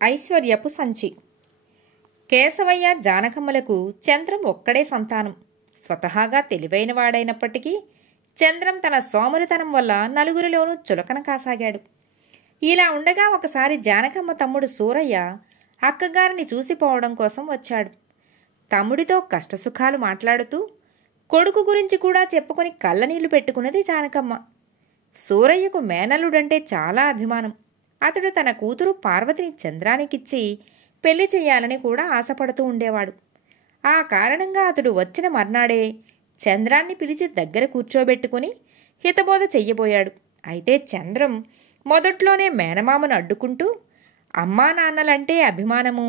ఐశ్వర్యపు సంచి. కేశవయ్య జానకమ్మలకు చంద్రం ఒక్కడే సంతానం. స్వతహాగా తెలివైనవాడైనప్పటికీ చంద్రం తన సోమరితనం వల్ల నలుగురిలోనూ చులకన కాసాగాడు. ఇలా ఉండగా ఒకసారి జానకమ్మ తమ్ముడు సూరయ్య అక్కగారిని చూసిపోవడం కోసం వచ్చాడు. తమ్ముడితో కష్టసుఖాలు మాట్లాడుతూ కొడుకు గురించి కూడా చెప్పుకొని కళ్ళనీళ్లు పెట్టుకున్నది జానకమ్మ. సూరయ్యకు మేనల్లుడంటే చాలా అభిమానం. అతడు తన కూతురు పార్వతిని చంద్రానికిచ్చి పెళ్లి చెయ్యాలని కూడా ఆశపడుతూ ఉండేవాడు. ఆ కారణంగా అతడు వచ్చిన మర్నాడే చంద్రాన్ని పిలిచి దగ్గర కూర్చోబెట్టుకుని హితబోధ చెయ్యబోయాడు. అయితే చంద్రం మొదట్లోనే మేనమామను అడ్డుకుంటూ, అమ్మా నాన్నలంటే అభిమానము,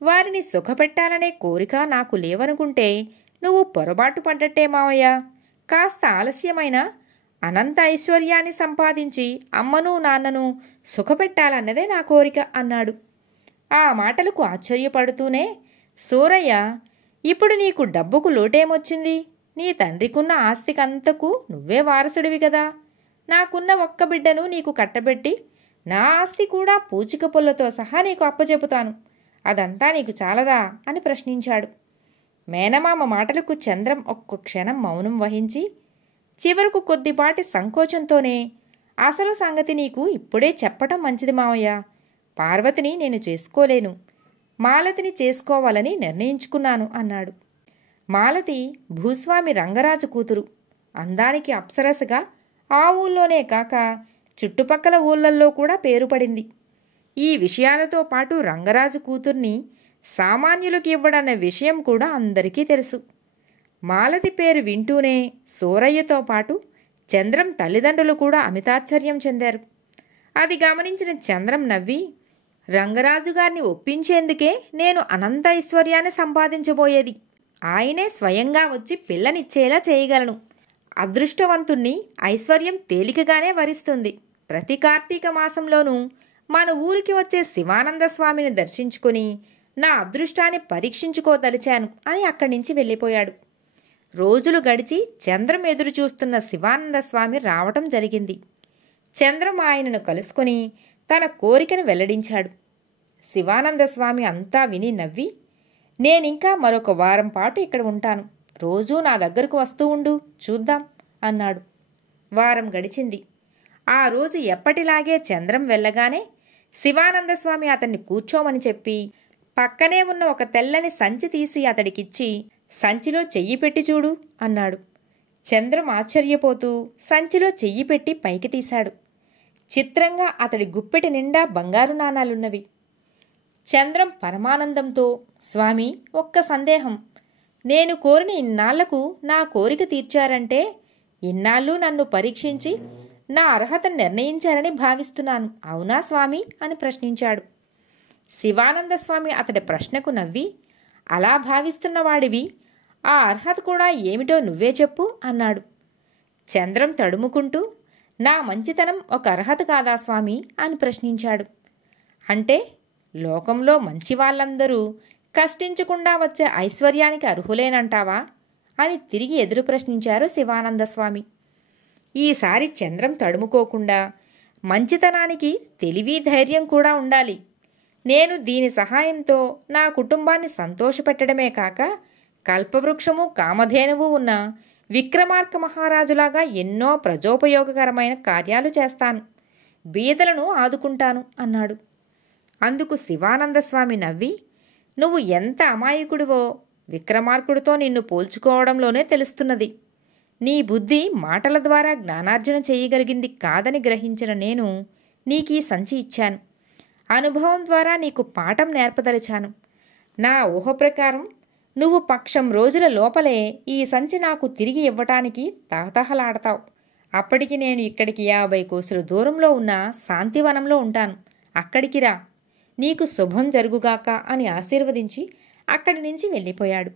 వారిని సుఖపెట్టాలనే కోరిక నాకు లేవనుకుంటే నువ్వు పొరపాటు పడ్డట్టే మావయ్య. కాస్త ఆలస్యమైనా అనంత ఐశ్వర్యాన్ని సంపాదించి అమ్మను నాన్నను సుఖపెట్టాలన్నదే నా కోరిక అన్నాడు. ఆ మాటలకు ఆశ్చర్యపడుతూనే సూరయ్య, ఇప్పుడు నీకు డబ్బుకు లోటేమొచ్చింది? నీ తండ్రికున్న ఆస్తికంతకు నువ్వే వారసుడివి కదా. నాకున్న ఒక్క బిడ్డను నీకు కట్టబెట్టి నా ఆస్తి కూడా పూచిక పుల్లతో సహా నీకు అప్పచెపుతాను. అదంతా నీకు చాలదా అని ప్రశ్నించాడు. మేనమామ మాటలకు చంద్రం ఒక్క క్షణం మౌనం వహించి చివరకు కొద్దిపాటి సంకోచంతోనే, అసలు సంగతి నీకు ఇప్పుడే చెప్పటం మంచిది మావయ్య. పార్వతిని నేను చేసుకోలేను, మాలతిని చేసుకోవాలని నిర్ణయించుకున్నాను అన్నాడు. మాలతి భూస్వామి రంగరాజు కూతురు. అందానికి అప్సరసగా ఆ ఊళ్ళోనే కాక చుట్టుపక్కల ఊళ్ళల్లో కూడా పేరు పడింది. ఈ విషయాలతో పాటు రంగరాజు కూతుర్ని సామాన్యులకు ఇవ్వడన్న విషయం కూడా అందరికీ తెలుసు. మాలతి పేరు వింటూనే సూరయ్యతో పాటు చంద్రం తల్లిదండ్రులు కూడా అమితాశ్చర్యం చెందారు. అది గమనించిన చంద్రం నవ్వి, రంగరాజు గారిని ఒప్పించేందుకే నేను అనంత ఐశ్వర్యాన్ని సంపాదించబోయేది. ఆయనే స్వయంగా వచ్చి పిల్లనిచ్చేలా చేయగలను. అదృష్టవంతుణ్ణి ఐశ్వర్యం తేలికగానే వరిస్తుంది. ప్రతి కార్తీక మాసంలోనూ మన ఊరికి వచ్చే శివానంద స్వామిని దర్శించుకుని నా అదృష్టాన్ని పరీక్షించుకోదలిచాను అని అక్కడి నుంచి వెళ్ళిపోయాడు. రోజులు గడిచి చంద్రం ఎదురు చూస్తున్న శివానంద స్వామి రావటం జరిగింది. చంద్రం ఆయనను కలుసుకొని తన కోరికను వెల్లడించాడు. శివానంద స్వామి అంతా విని నవ్వి, నేనింకా మరొక వారం పాటు ఇక్కడ ఉంటాను. రోజూ నా దగ్గరకు వస్తూ ఉండు, చూద్దాం అన్నాడు. వారం గడిచింది. ఆ రోజు ఎప్పటిలాగే చంద్రం వెళ్ళగానే శివానంద స్వామి అతన్ని కూర్చోమని చెప్పి పక్కనే ఉన్న ఒక తెల్లని సంచి తీసి అతడికిచ్చి, సంచిలో చెయ్యి పెట్టి చూడు అన్నాడు. చంద్రం ఆశ్చర్యపోతూ సంచిలో చెయ్యి పెట్టి పైకి తీశాడు. చిత్రంగా అతడి గుప్పెటి నిండా బంగారు నాణాలున్నవి. చంద్రం పరమానందంతో, స్వామి, ఒక్క సందేహం. నేను కోరిన ఇన్నాళ్లకు నా కోరిక తీర్చారంటే ఇన్నాళ్ళు నన్ను పరీక్షించి నా అర్హతను నిర్ణయించారని భావిస్తున్నాను. అవునా స్వామి అని ప్రశ్నించాడు. శివానంద స్వామి అతడి ప్రశ్నకు నవ్వి, అలా భావిస్తున్నవాడివి, ఆ అర్హత కూడా ఏమిటో నువ్వే చెప్పు అన్నాడు. చంద్రం తడుముకుంటూ, నా మంచితనం ఒక అర్హత కాదా స్వామి అని ప్రశ్నించాడు. అంటే లోకంలో మంచి వాళ్ళందరూ కష్టించకుండా వచ్చే ఐశ్వర్యానికి అర్హులేనంటావా అని తిరిగి ఎదురు ప్రశ్నించారు శివానంద స్వామి. ఈసారి చంద్రం తడుముకోకుండా, మంచితనానికి తెలివి ధైర్యం కూడా ఉండాలి. నేను దీని సహాయంతో నా కుటుంబాన్ని సంతోషపెట్టడమే కాక కల్పవృక్షము కామధేనువు ఉన్న విక్రమార్క మహారాజులాగా ఎన్నో ప్రజోపయోగకరమైన కార్యాలు చేస్తాను. బీదలను ఆదుకుంటాను అన్నాడు. అందుకు శివానంద స్వామి నవ్వి, నువ్వు ఎంత అమాయకుడివో విక్రమార్కుడితో నిన్ను పోల్చుకోవడంలోనే తెలుస్తున్నది. నీ బుద్ధి మాటల ద్వారా జ్ఞానార్జన చేయగలిగింది కాదని గ్రహించిన నేను నీకీ సంచి ఇచ్చాను. అనుభవం ద్వారా నీకు పాఠం నేర్పదలిచాను. నా ఊహ ప్రకారం నువ్వు పక్షం రోజుల లోపలే ఈ సంచి నాకు తిరిగి ఇవ్వటానికి తహతహలాడతావు. అప్పటికి నేను ఇక్కడికి 50 కోసుల దూరంలో ఉన్న శాంతివనంలో ఉంటాను. అక్కడికి రా, నీకు శుభం జరుగుగాక అని ఆశీర్వదించి అక్కడి నుంచి వెళ్ళిపోయాడు.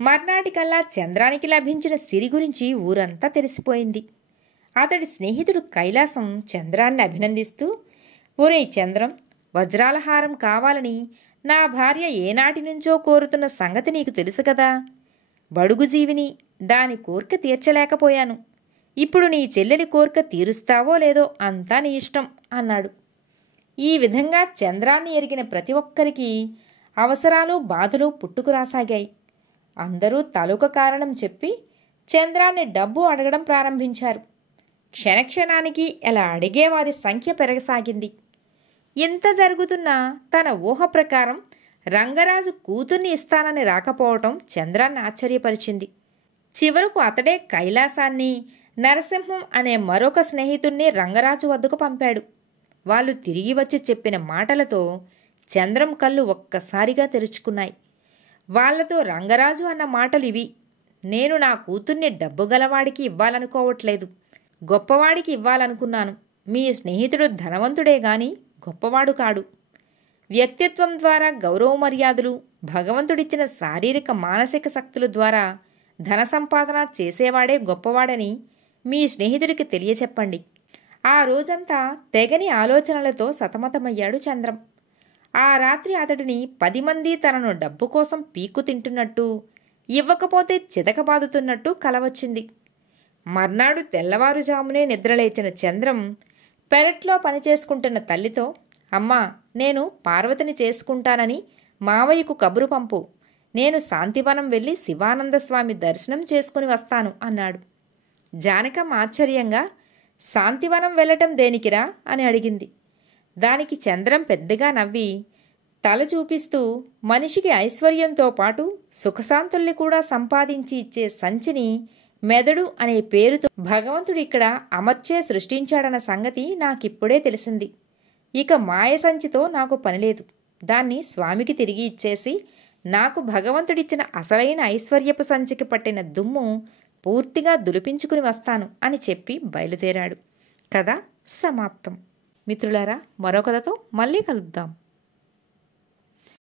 మర్నాటికల్లా చంద్రానికి లభించిన సిరి గురించి ఊరంతా తెలిసిపోయింది. అతడి స్నేహితుడు కైలాసం చంద్రాన్ని అభినందిస్తూ, ఒరేయ్ చంద్రం, వజ్రాల హారం కావాలని నా భార్య ఏనాటి నుంచో కోరుతున్న సంగతి నీకు తెలుసు కదా. బడుగు జీవిని, దాని కోరిక తీర్చలేకపోయాను. ఇప్పుడు నీ చెల్లెలి కోరిక తీరుస్తావో లేదో అంతా నీ ఇష్టం అన్నాడు. ఈ విధంగా చంద్రాన్ని ఎరిగిన ప్రతి ఒక్కరికి అవసరాలు బాధలు పుట్టుకురాసాగాయి. అందరూ తలొక కారణం చెప్పి చంద్రాన్ని డబ్బు అడగడం ప్రారంభించారు. క్షణక్షణానికి ఇలా అడిగేవారి సంఖ్య పెరగసాగింది. ఇంత జరుగుతున్నా తన ఊహ ప్రకారం రంగరాజు కూతుర్ని ఇస్తానని రాకపోవటం చంద్రాన్ని ఆశ్చర్యపరిచింది. చివరకు అతడే కైలాసాన్ని, నరసింహం అనే మరొక స్నేహితుణ్ణి రంగరాజు వద్దకు పంపాడు. వాళ్ళు తిరిగి వచ్చి చెప్పిన మాటలతో చంద్రం కళ్ళు ఒక్కసారిగా తెరుచుకున్నాయి. వాళ్లతో రంగరాజు అన్న మాటలు ఇవి: నేను నా కూతుర్ని డబ్బు గలవాడికి ఇవ్వాలనుకోవట్లేదు, గొప్పవాడికి ఇవ్వాలనుకున్నాను. మీ స్నేహితుడు ధనవంతుడే గాని గొప్పవాడు కాడు. వ్యక్తిత్వం ద్వారా గౌరవ మర్యాదలు, భగవంతుడిచ్చిన శారీరక మానసిక శక్తుల ద్వారా ధన సంపాదన చేసేవాడే గొప్పవాడని మీ స్నేహితుడికి తెలియచెప్పండి. ఆ రోజంతా తెగని ఆలోచనలతో సతమతమయ్యాడు చంద్రం. ఆ రాత్రి అతడిని 10 మంది తనను డబ్బు కోసం పీక్కు తింటున్నట్టు, ఇవ్వకపోతే చితకబాదుతున్నట్టు కలవచ్చింది. మర్నాడు తెల్లవారుజామునే నిద్రలేచిన చంద్రం పెరట్లో పనిచేసుకుంటున్న తల్లితో, అమ్మా, నేను పార్వతిని చేసుకుంటానని మావయ్యకు కబురు పంపు. నేను శాంతివనం వెళ్ళి శివానందస్వామి దర్శనం చేసుకుని వస్తాను అన్నాడు. జానకమ్మ ఆశ్చర్యంగా, శాంతివనం వెళ్ళటం దేనికిరా అని అడిగింది. దానికి చంద్రం పెద్దగా నవ్వి తల చూపిస్తూ, మనిషికి ఐశ్వర్యంతో పాటు సుఖశాంతుల్ని కూడా సంపాదించి ఇచ్చే సంచిని మెదడు అనే పేరుతో భగవంతుడు ఇక్కడ అమర్చే సృష్టించాడన్న సంగతి నాకిప్పుడే తెలిసింది. ఇక మాయ సంచితో నాకు పనిలేదు. దాన్ని స్వామికి తిరిగి ఇచ్చేసి నాకు భగవంతుడిచ్చిన అసలైన ఐశ్వర్యపు సంచికి పట్టిన దుమ్ము పూర్తిగా దులిపించుకుని వస్తాను అని చెప్పి బయలుదేరాడు. కథ సమాప్తం. మిత్రులారా, మరో కథతో మళ్ళీ కలుద్దాం.